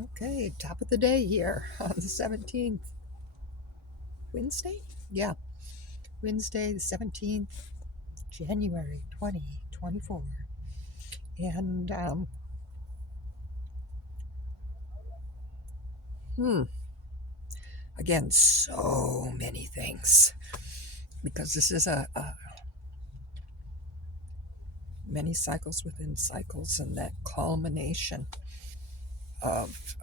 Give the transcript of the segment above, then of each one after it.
Okay, top of the day here on the 17th. Wednesday? Yeah, Wednesday the 17th, January 2024. And, hmm, again, so many things. Because this is a many cycles within cycles, and that culmination of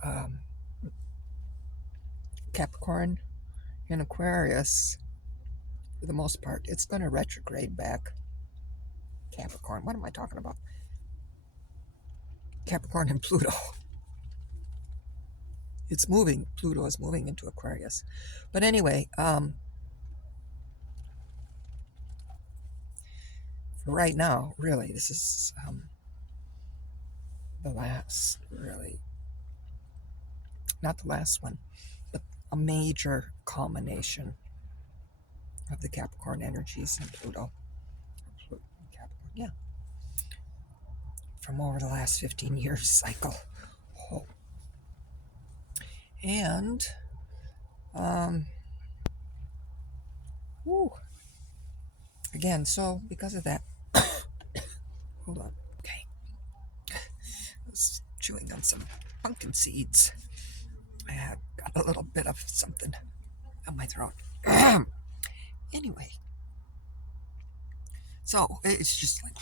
Capricorn and Aquarius, for the most part, it's going to retrograde back. Capricorn, what am I talking about? Capricorn and Pluto. It's moving. Pluto is moving into Aquarius. But anyway, for right now, really, this is the last, really, not the last one, but a major culmination of the Capricorn energies and Pluto. Capricorn, yeah, from over the last 15 years cycle. Oh. And, whew, again, so because of that, hold on, okay, I was chewing on some pumpkin seeds. I had got a little bit of something on my throat. Anyway, so it's just like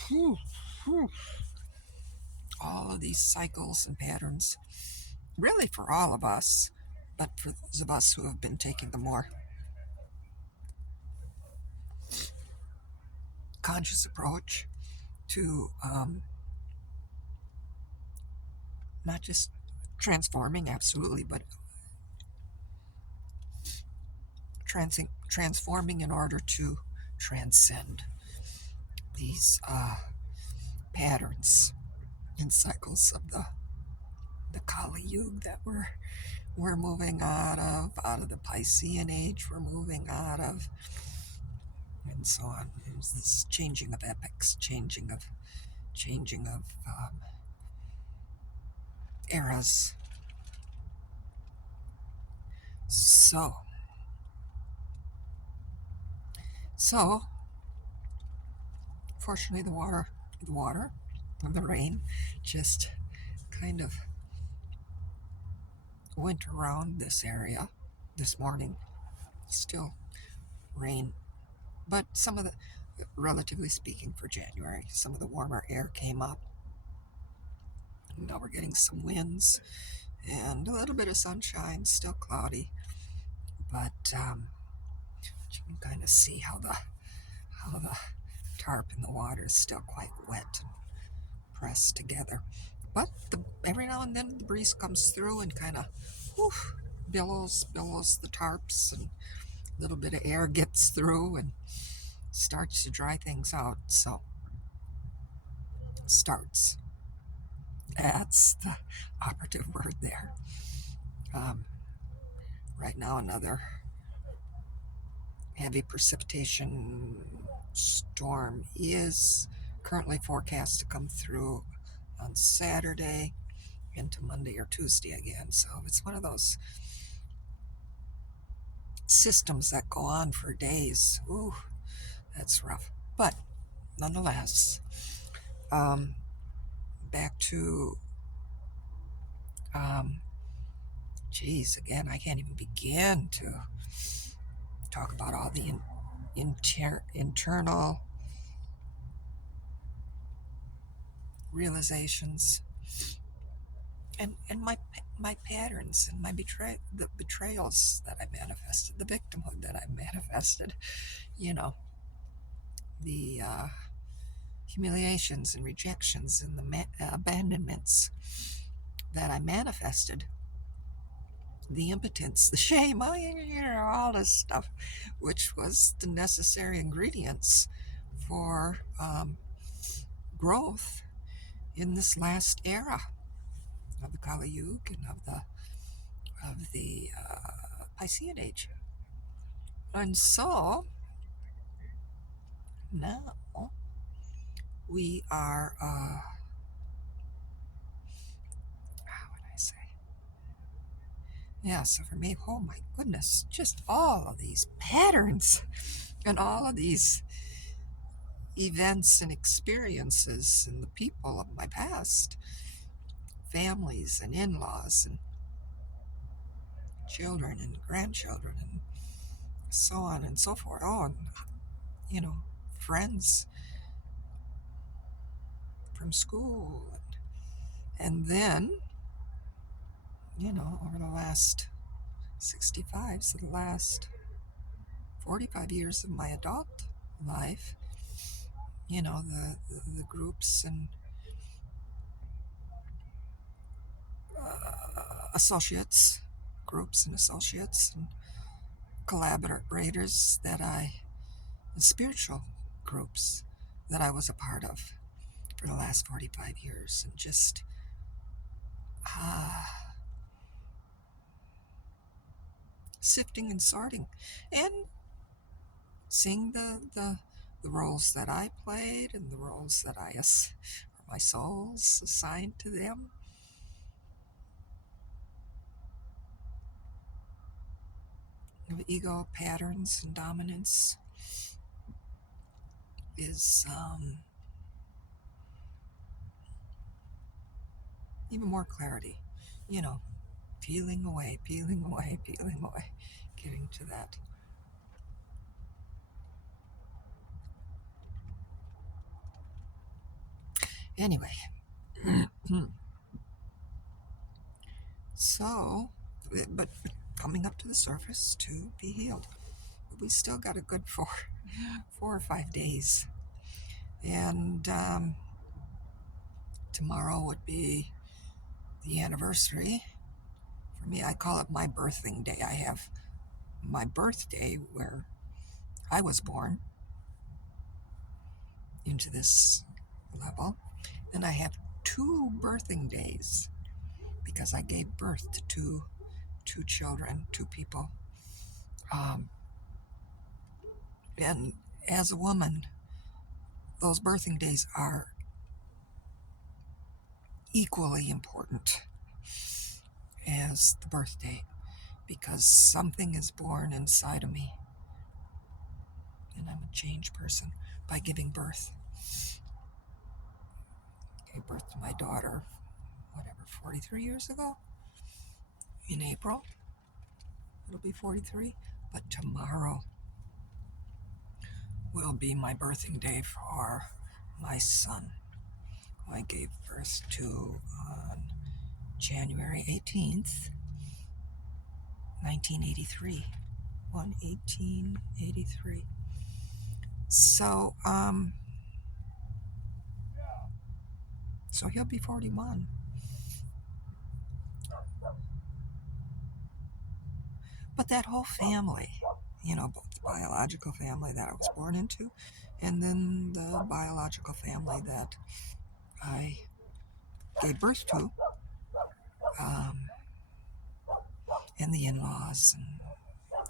all of these cycles and patterns, really for all of us, but for those of us who have been taking a more conscious approach to not just transforming, absolutely, but transforming in order to transcend these patterns and cycles of the Kali Yuga that we're moving out of the Piscean age, we're moving out of, and so on. There's this changing of epochs, changing of eras. So, so fortunately, the water, and the rain, just kind of went around this area this morning. Still rain, but some of the, relatively speaking, for January, some of the warmer air came up. Now we're getting some winds and a little bit of sunshine, still cloudy, but you can kind of see how the tarp in the water is still quite wet and pressed together. But every now and then the breeze comes through and kind of billows the tarps, and a little bit of air gets through and starts to dry things out. So starts. That's the operative word there. Right now, another heavy precipitation storm is currently forecast to come through on Saturday into Monday or Tuesday again. So it's one of those systems that go on for days. Ooh, that's rough. But nonetheless, back to, again, I can't even begin to talk about all the internal realizations and my patterns and the betrayals that I manifested, the victimhood that I manifested, you know, the humiliations and rejections and the abandonments that I manifested, the impotence, the shame, all this stuff, which was the necessary ingredients for growth in this last era of the Kali Yuga and of the Piscean age. And so now we are, how would I say? Yeah, so for me, oh my goodness, just all of these patterns and all of these events and experiences and the people of my past, families and in-laws and children and grandchildren and so on and so forth. Oh, and, you know, friends from school. And then, over the last 65, so the last 45 years of my adult life, the groups and associates, groups and associates and collaborators spiritual groups that I was a part of for the last 45 years, and just uh, sifting and sorting and seeing the roles that I played and the roles that my souls assigned to them. Ego patterns and dominance is even more clarity, you know, peeling away, peeling away, peeling away, getting to that. Anyway, so, but coming up to the surface to be healed. But we still got a good 4 or 5 days. And tomorrow would be the anniversary. For me, I call it my birthing day. I have my birthday where I was born into this level. And I have 2 birthing days because I gave birth to two children, 2 people. Um, and as a woman, those birthing days are equally important as the birth date because something is born inside of me and I'm a changed person by giving birth. I gave birth to my daughter, 43 years ago in April. It'll be 43, but tomorrow will be my birthing day for my son, who I gave birth to on January 18th, 1983. 1883. So, so he'll be 41. But that whole family, both the biological family that I was born into, and then the biological family that I gave birth to, um, and the in-laws and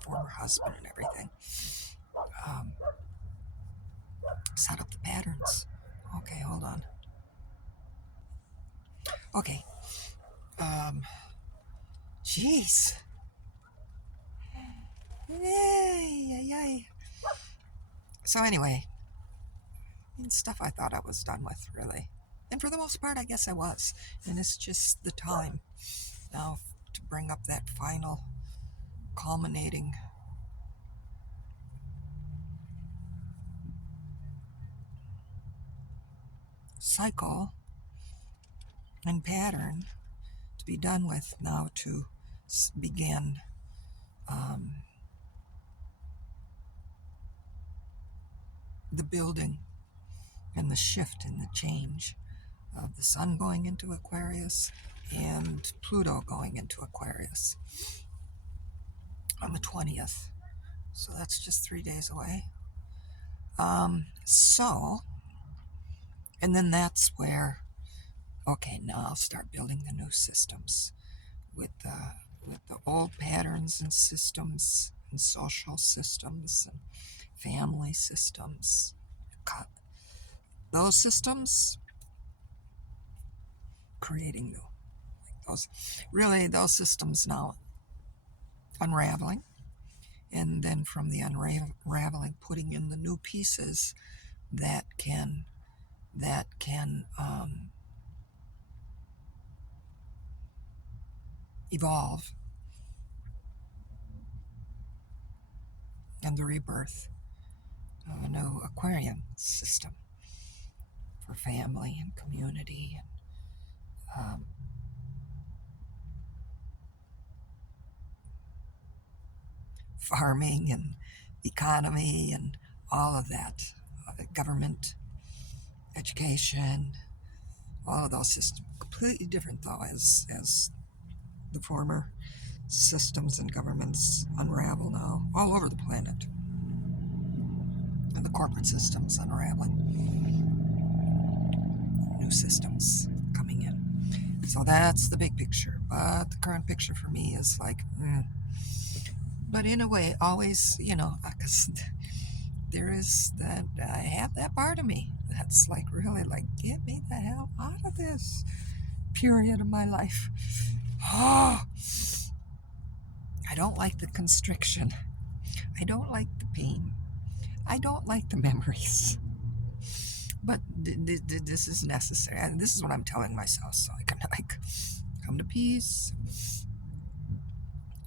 former husband and everything, um, set up the patterns. Okay, hold on. Okay. Jeez. Yay, yay. So anyway, stuff I thought I was done with, really. And for the most part, I guess I was. And it's just the time now to bring up that final culminating cycle and pattern to be done with, now to begin the building and the shift and the change of the sun going into Aquarius and Pluto going into Aquarius on the 20th. So that's just 3 days away. And then that's where, okay, now I'll start building the new systems with the old patterns and systems and social systems and family systems. Those systems, creating new. Those systems now unraveling, and then from the unraveling, putting in the new pieces that can evolve, and the rebirth of a new Aquarian system for family and community and farming and economy and all of that, government, education, all of those systems. Completely different, though, as the former systems and governments unravel now all over the planet, and the corporate systems unraveling, new systems coming in. So that's the big picture. But the current picture for me is like, but in a way, always, because there is that, I have that part of me that's like really like, get me the hell out of this period of my life. Oh, I don't like the constriction. I don't like the pain. I don't like the memories. But this is necessary. And this is what I'm telling myself, so I can like come to peace.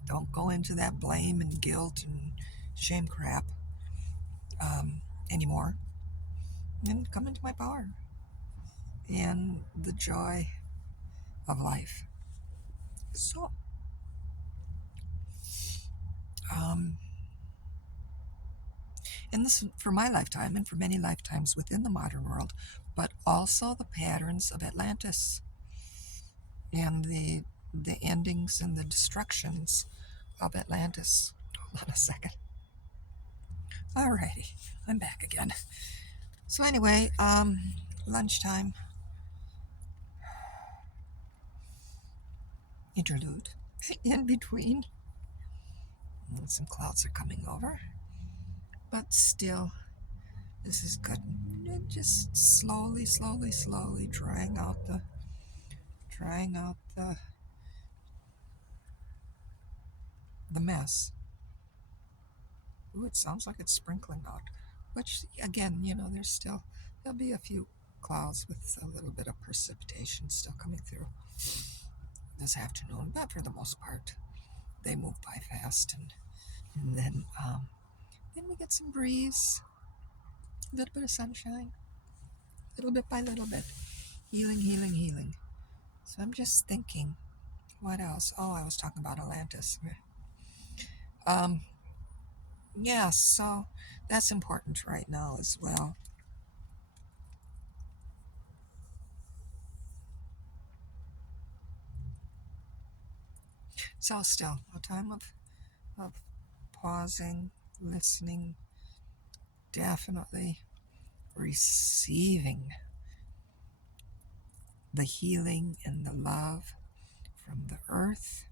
Don't go into that blame and guilt and shame crap anymore. And come into my power and the joy of life. So, and this for my lifetime and for many lifetimes within the modern world, but also the patterns of Atlantis and the endings and the destructions of Atlantis. Hold on a second. Alrighty, I'm back again. So anyway, lunchtime interlude in between. And some clouds are coming over, but still, this is good. And just slowly, slowly, slowly drying out the mess. Ooh, it sounds like it's sprinkling out, which again, there'll be a few clouds with a little bit of precipitation still coming through this afternoon, but for the most part, they move by fast, and then we get some breeze, a little bit of sunshine, little bit by little bit, healing, healing, healing. So I'm just thinking, what else? Oh, I was talking about Atlantis. Um, yeah, so that's important right now as well. So still, a time of pausing, listening, definitely receiving the healing and the love from the earth,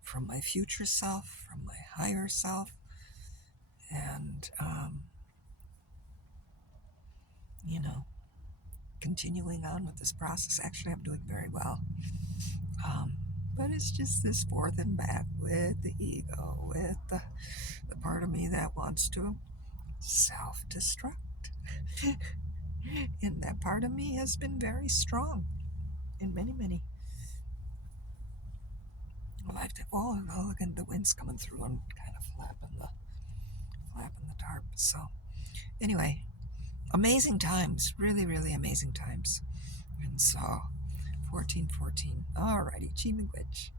from my future self, from my higher self, and, continuing on with this process. Actually, I'm doing very well. Um, but it's just this forth and back with the ego, with the part of me that wants to self destruct. And that part of me has been very strong in many, many lifetimes. Oh, look, and the wind's coming through and kind of flapping the tarp. So, anyway, amazing times, really, really amazing times. And so, 1414. Alrighty, Chi Miigwech.